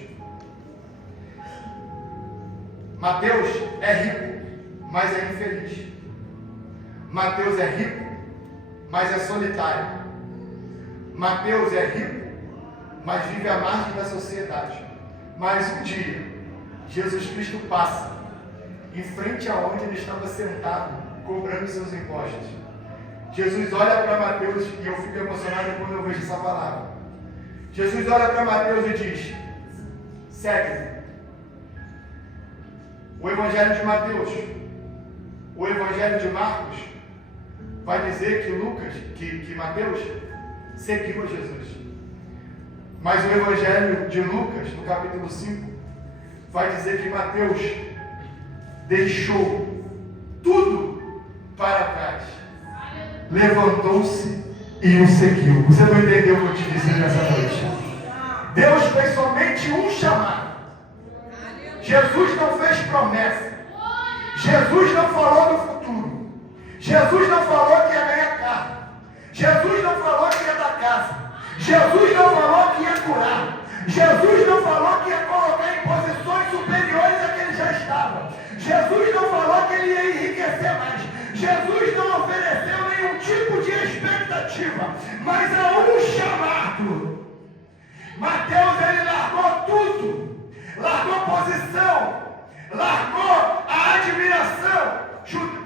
Mateus é rico, mas é infeliz. Mateus é rico, mas é solitário. Mateus é rico, mas vive à margem da sociedade. Mas um dia, Jesus Cristo passa em frente aonde ele estava sentado, cobrando seus impostos. Jesus olha para Mateus, e eu fico emocionado quando eu vejo essa palavra. Jesus olha para Mateus e diz: segue. O Evangelho de Mateus, o Evangelho de Marcos, vai dizer que Mateus seguiu a Jesus. Mas o Evangelho de Lucas, no capítulo 5, vai dizer que Mateus deixou tudo para trás, levantou-se e o seguiu. Você não entendeu o que eu te disse nessa noite? Deus fez somente um chamado. Jesus não fez promessa. Jesus não falou do futuro. Jesus não falou que ia ganhar carro. Jesus não falou que ia dar casa. Jesus não falou que ia curar. Jesus não falou que ia colocar em posições superiores a que ele já estava. Jesus não falou que ele ia enriquecer mais. Jesus não ofereceu nenhum tipo de expectativa, mas há um chamado. Mateus, ele largou tudo. Largou posição, largou a admiração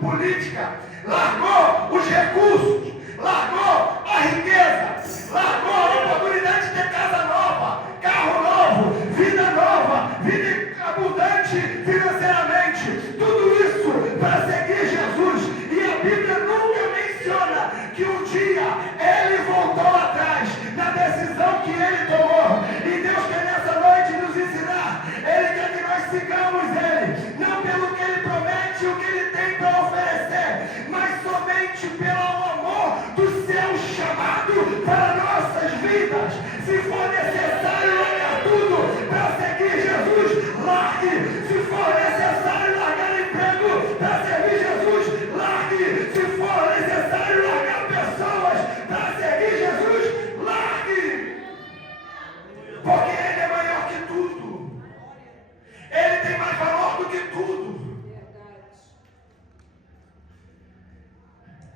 política, largou os recursos, largou a riqueza, largou a oportunidade de ter casa nova, carro novo, vida abundante financeiramente, tudo isso para seguir Jesus. E a Bíblia nunca menciona que um dia ele voltou atrás na decisão que ele tomou. E Deus quer nessa noite nos ensinar. Ele quer que nós sigamos ele, não pelo que ele promete, o que ele tem para oferecer, mas somente pelo amor do seu chamado para nossas vidas. Se for necessário largar tudo para seguir Jesus, largue. Se for necessário largar emprego para servir Jesus, largue. Se for necessário largar pessoas para seguir Jesus, largue. Porque ele é maior que tudo. Ele tem mais valor do que tudo.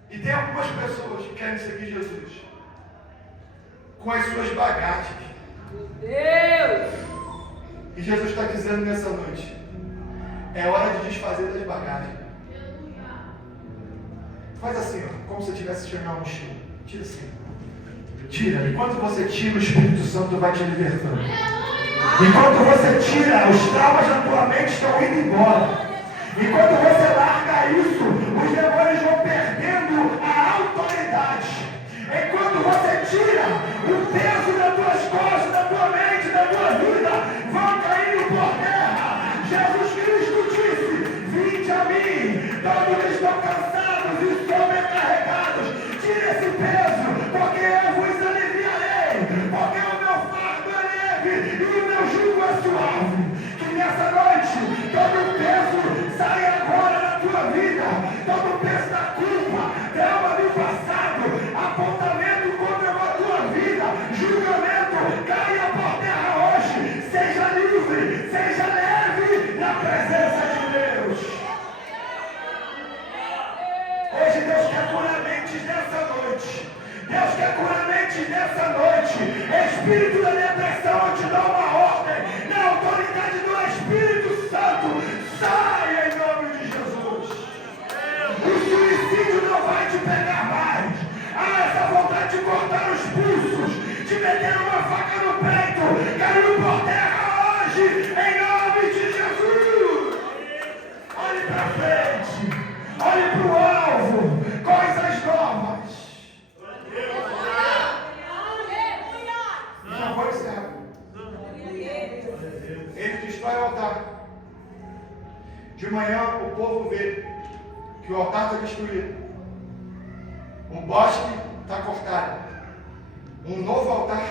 E tem algumas pessoas que querem seguir Jesus com as suas bagagens. Deus! E Jesus está dizendo nessa noite: é hora de desfazer das bagagens. Faz assim, ó, como se tivesse tirando uma mochila. Tira assim. Tira. Enquanto você tira, o Espírito Santo vai te libertando. Enquanto você tira, os traumas da tua mente estão indo embora. E quando você larga isso, os demônios vão perdendo a autoridade. Enquanto você tira o peso das tuas costas, da tua mente, da tua vida, vão caindo por terra. Jesus Cristo disse: vinde a mim, todos que estão cansados e sobrecarregados, tire esse peso, porque eu vos aliviarei, porque o meu fardo é leve e o meu jugo é suave. Que nessa noite, todo o peso saia agora da tua vida, todo o peso da culpa, trauma do passado, apontamento contra a tua vida, julgamento, caia por terra hoje. Seja livre, seja leve na presença de Deus. Hoje Deus quer curar mentes nessa noite. Deus quer curar mentes nessa noite. Espírito da depressão, eu te dou uma ordem. Na autoridade do Espírito Santo, saia em nome de Jesus. O suicídio não vai te pegar mais. Essa vontade de cortar os pulsos, de meter uma faca no peito, caiu por terra hoje, em nome de Jesus. Olhe para frente, olhe para o alvo, coisas novas. Já foi certo. Ele destrói o altar. De manhã o povo vê que o altar está destruído. O bosque está cortado. Um novo altar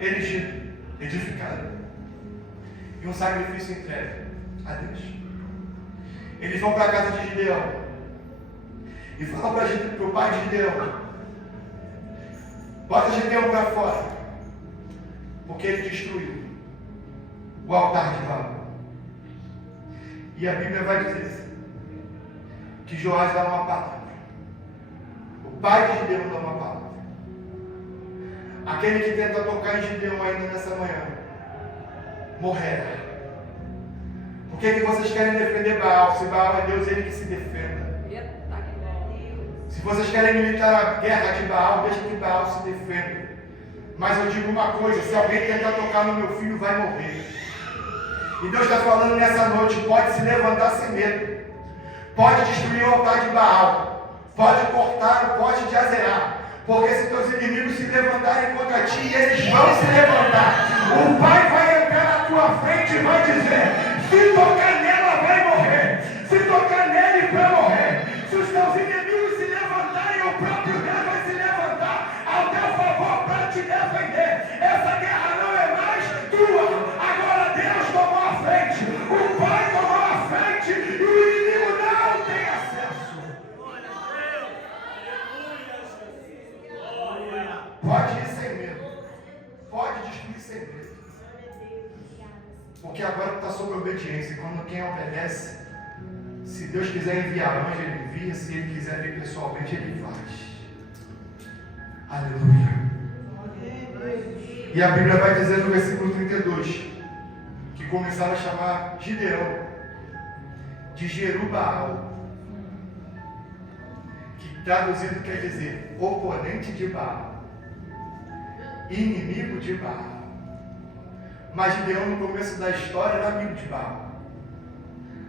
erigido, edificado. E um sacrifício entregue a Deus. Eles vão para a casa de Gideão e falam para o pai de Gideão: bota Gideão para fora, porque ele destruiu o altar de Baal. E a Bíblia vai dizer que Joás dá uma palavra. O pai de Gideão dá uma palavra. Aquele que tenta tocar em Gideão ainda nessa manhã morrerá. Por que vocês querem defender Baal? Se Baal é Deus, ele que se defenda. Se vocês querem militar a guerra de Baal, deixa que Baal se defenda. Mas eu digo uma coisa: se alguém tentar tocar no meu filho, vai morrer. E Deus está falando nessa noite: pode se levantar sem medo, pode destruir o altar de Baal, pode cortar o poste de Azerá, porque se teus inimigos se levantarem contra ti, eles vão se levantar. O Pai vai entrar na tua frente e vai dizer: se tocar nela, vai morrer. Se tocar nele, vai morrer. Se os teus inimigos se levantarem, o próprio Deus vai se levantar ao teu favor para te defender. Essa guerra não é mais tua. Agora Deus tomou a frente, o Pai tomou a frente e o inimigo não tem acesso. Pode ir sem medo, pode destruir sem medo, porque agora está sob obediência. Quando quem obedece, se Deus quiser enviar anjo, ele envia. Se ele quiser vir pessoalmente, ele faz. Aleluia. E a Bíblia vai dizer no versículo 32 que começaram a chamar Gideão de Jerubaal, que traduzido quer dizer oponente de Baal, inimigo de Baal. Mas Gideão, no começo da história, era amigo de Baal,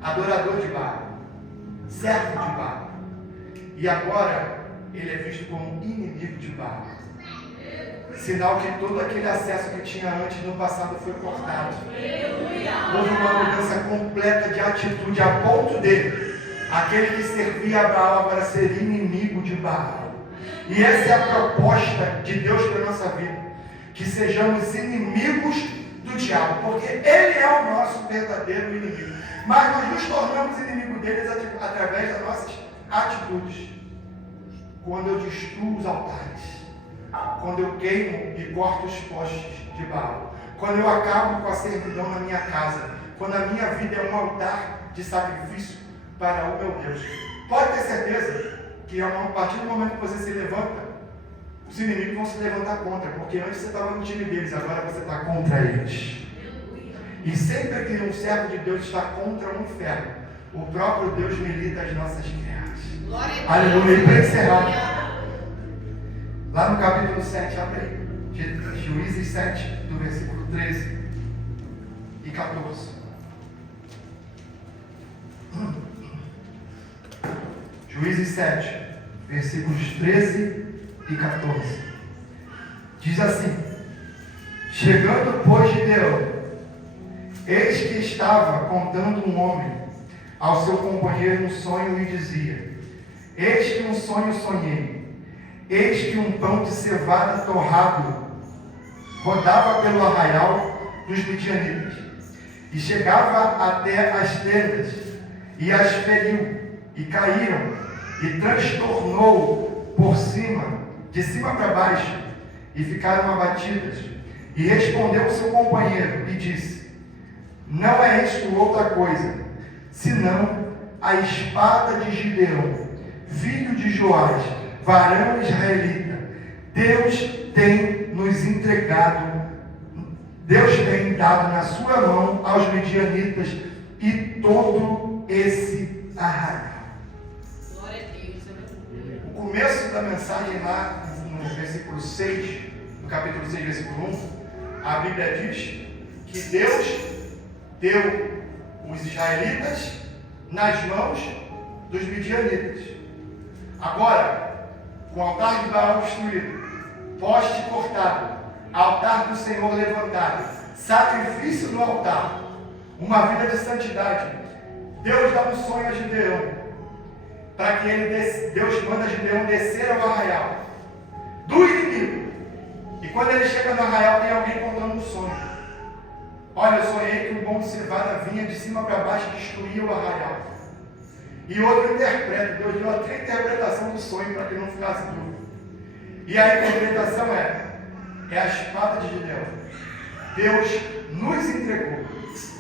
adorador de Baal, servo de Baal. E agora ele é visto como inimigo de Baal. Sinal que todo aquele acesso que tinha antes no passado foi cortado. Houve uma mudança completa de atitude, a ponto de aquele que servia a Baal agora ser inimigo de Baal. E essa é a proposta de Deus para a nossa vida: que sejamos inimigos do diabo, porque ele é o nosso verdadeiro inimigo. Mas nós nos tornamos inimigos deles através das nossas atitudes. Quando eu destruo os altares, quando eu queimo e corto os postes de Baal, quando eu acabo com a servidão na minha casa, quando a minha vida é um altar de sacrifício para o meu Deus, pode ter certeza que a partir do momento que você se levanta, os inimigos vão se levantar contra, porque antes você estava no time deles, agora você está contra eles. E sempre que um servo de Deus está contra um inferno, o próprio Deus milita as nossas guerras. Aleluia. E para encerrar, lá no capítulo 7, abre aí, Juízes 7, do versículo 13 e 14. Juízes 7, versículos 13 e 14. Diz assim: chegando, pois, Gideão, eis que estava contando um homem ao seu companheiro um sonho e dizia: eis que um sonho sonhei, eis que um pão de cevada torrado rodava pelo arraial dos midianitas, e chegava até as tendas, e as feriu, e caíram, e transtornou por cima, de cima para baixo, e ficaram abatidas. E respondeu o seu companheiro, e disse: não é isto outra coisa, senão a espada de Gideão, filho de Joás, varão israelita. Deus tem nos entregado, Deus tem dado na sua mão aos midianitas e todo esse arraial. Glória a Deus. O começo da mensagem lá no versículo 6, no capítulo 6, versículo 1, a Bíblia diz que Deus deu os israelitas nas mãos dos midianitas. Agora, com o altar de Baal destruído, poste cortado, altar do Senhor levantado, sacrifício no altar, uma vida de santidade, Deus dá um sonho a Gideão, para que Deus manda Gideão descer ao arraial do inimigo. E quando ele chega no arraial, tem alguém contando um sonho. Olha, eu sonhei que um pão de cevada vinha de cima para baixo e destruía o arraial. E outro interpreta, Deus deu até a interpretação do sonho para que não ficasse dúvida. E a interpretação é a espada de Gideão. Deus nos entregou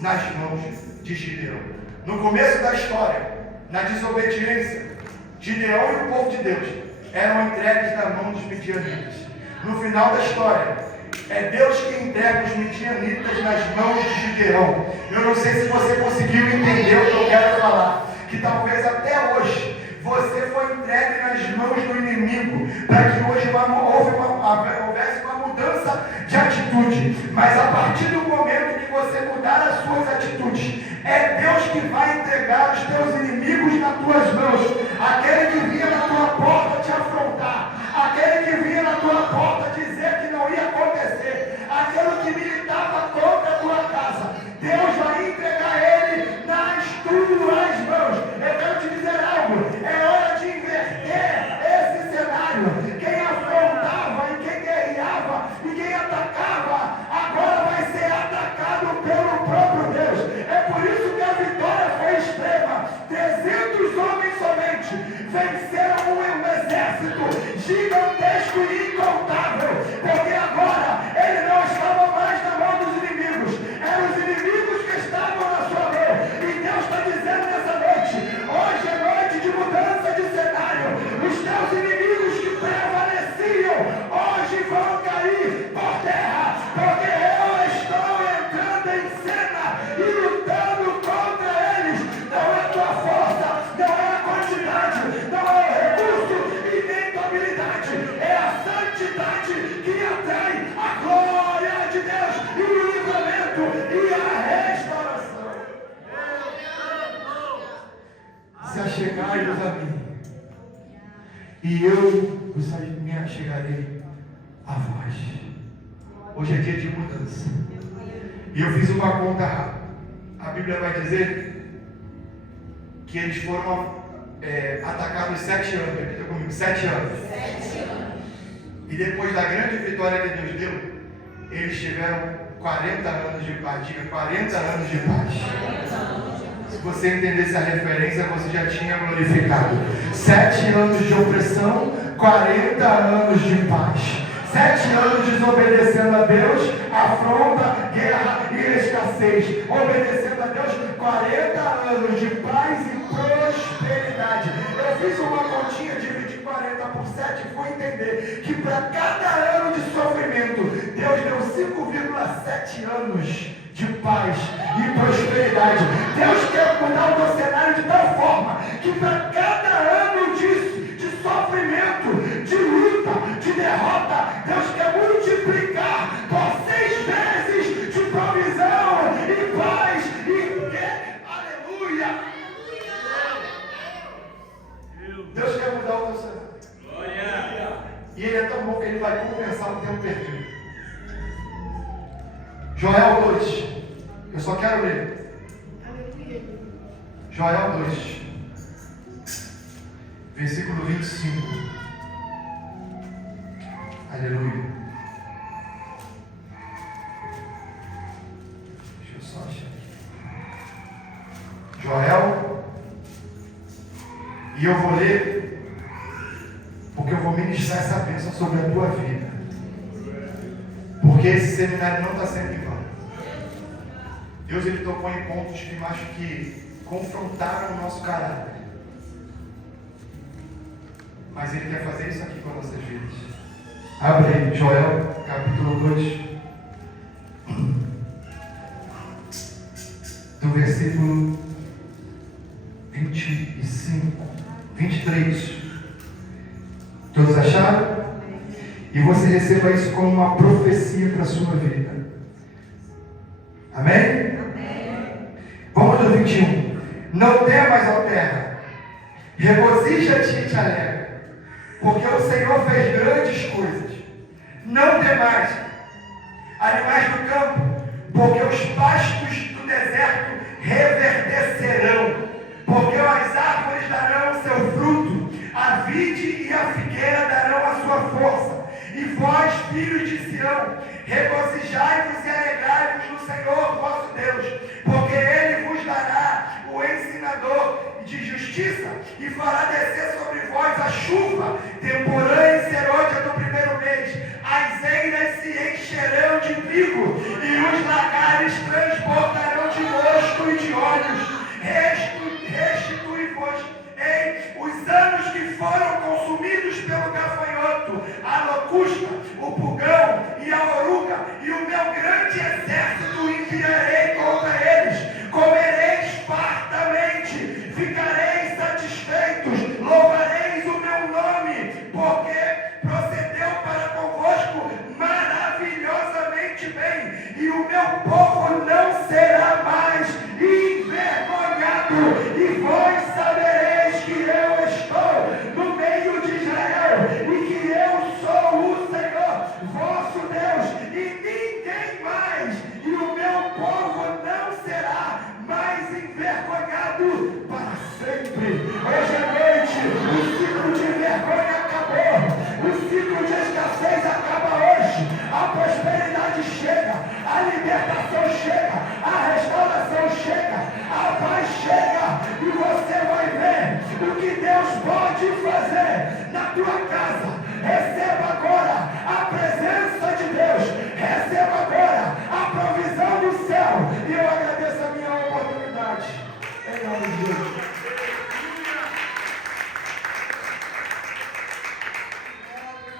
nas mãos de Gideão. No começo da história, na desobediência, Gideão e o povo de Deus eram entregues na mão dos midianitas. No final da história, é Deus que entrega os midianitas nas mãos de Gideão. Eu não sei se você conseguiu entender o que eu quero falar. Que talvez até hoje você foi entregue nas mãos do inimigo, para que hoje houvesse uma mudança de atitude. Mas a partir do momento que você mudar as suas atitudes, é Deus que vai entregar os teus inimigos nas tuas mãos. Aquele que vinha na tua porta te afrontar, aquele que vinha na tua porta dizer que não ia acontecer, aquele que militava contra a tua casa, Deus vai entregar ele nas tuas mãos. Eu quero te dizer algo, é hora de inverter esse cenário. Quem afrontava e quem guerreava e quem atacava, agora vai ser atacado pelo próprio Deus. É por isso que a vitória foi extrema. 300 homens somente venceram um exército gigantesco e incontável, porque agora ele não estava mais na mão dos inimigos, eram os inimigos que estavam na sua mão. E Deus está dizendo nessa noite: hoje é noite de mudança de cenário. Os teus inimigos que prevaleciam hoje vão cair por terra, porque eu estou entrando em cena e lutando contra eles. Não é a tua força, não é a quantidade, não é o recurso e nem tua habilidade, é a santidade que atrai a glória de Deus e o livramento e a restauração. Se achegai-vos a mim, e eu me achegarei a vós. Hoje é dia de mudança. E eu fiz uma conta rápida. A Bíblia vai dizer que eles foram atacados 7 anos. Repita comigo, 7 anos. 7 anos. E depois da grande vitória que Deus deu, eles tiveram 40 anos de paz. Diga, 40 anos de paz. Se você entendesse a referência, você já tinha glorificado. 7 anos de opressão, 40 anos de paz. 7 anos desobedecendo a Deus, afronta, guerra e escassez. Obedecendo a Deus, 40 anos de paz e prosperidade. Eu fiz uma continha, dividi 40 por 7 e fui entender que para cada ano de sofrimento, Deus deu 5,7 anos de paz e prosperidade. Deus quer mudar o teu cenário de tal forma que para cada ano de sofrimento, de luta, de derrota, Deus quer multiplicar por 6 vezes de provisão e paz e aleluia. Deus quer mudar o teu cenário. E Ele é tão bom que Ele vai compensar o tempo perdido. Joel 2. Eu só quero ler. Joel 2. Versículo 25. Aleluia. Deixa eu só achar aqui. Joel. E eu vou ler, porque eu vou ministrar essa bênção sobre a tua vida. Porque esse seminário não está sendo em vão. Deus, Ele tocou em pontos que eu acho que confrontaram o nosso caráter. Mas Ele quer fazer isso aqui com nossas vidas. Abre aí, Joel, capítulo 2. Do versículo 25, 23. Todos acharam? E você receba isso como uma profecia para a sua vida. Amém? Amém. Vamos no 21. Não temas, ó terra, regozija-te e te alegra, porque o Senhor fez grandes coisas. Não temais, animais do campo, porque os pastos do deserto reverdecerão, porque as árvores darão o seu fruto, a vide e a figueira darão a sua força. E vós, filhos de Sião, regozijai-vos e alegrai-vos no Senhor vosso Deus, porque Ele vos dará o ensinador de justiça e fará descer sobre vós a chuva, temporã e serôdia do primeiro mês. As eiras se encherão de trigo e os lagares transbordarão de mosto e de óleos. Restitui-vos os anos que foram consumidos pelo gafanhoto, a locusta, o pulgão e a oruga, e o meu grande exército enviarei contra eles. Comereis fartamente, ficareis satisfeitos, louvareis o meu nome, porque procedeu para convosco maravilhosamente bem, e o meu povo não será mais envergonhado, e vós sabereis que eu estou no meio de Israel, e que eu sou o Senhor, vosso Deus, e ninguém mais, e o meu povo não será mais envergonhado para sempre. Hoje à noite, o ciclo de vergonha acabou, o ciclo de escassez acaba hoje, a prosperidade chega, a libertação chega.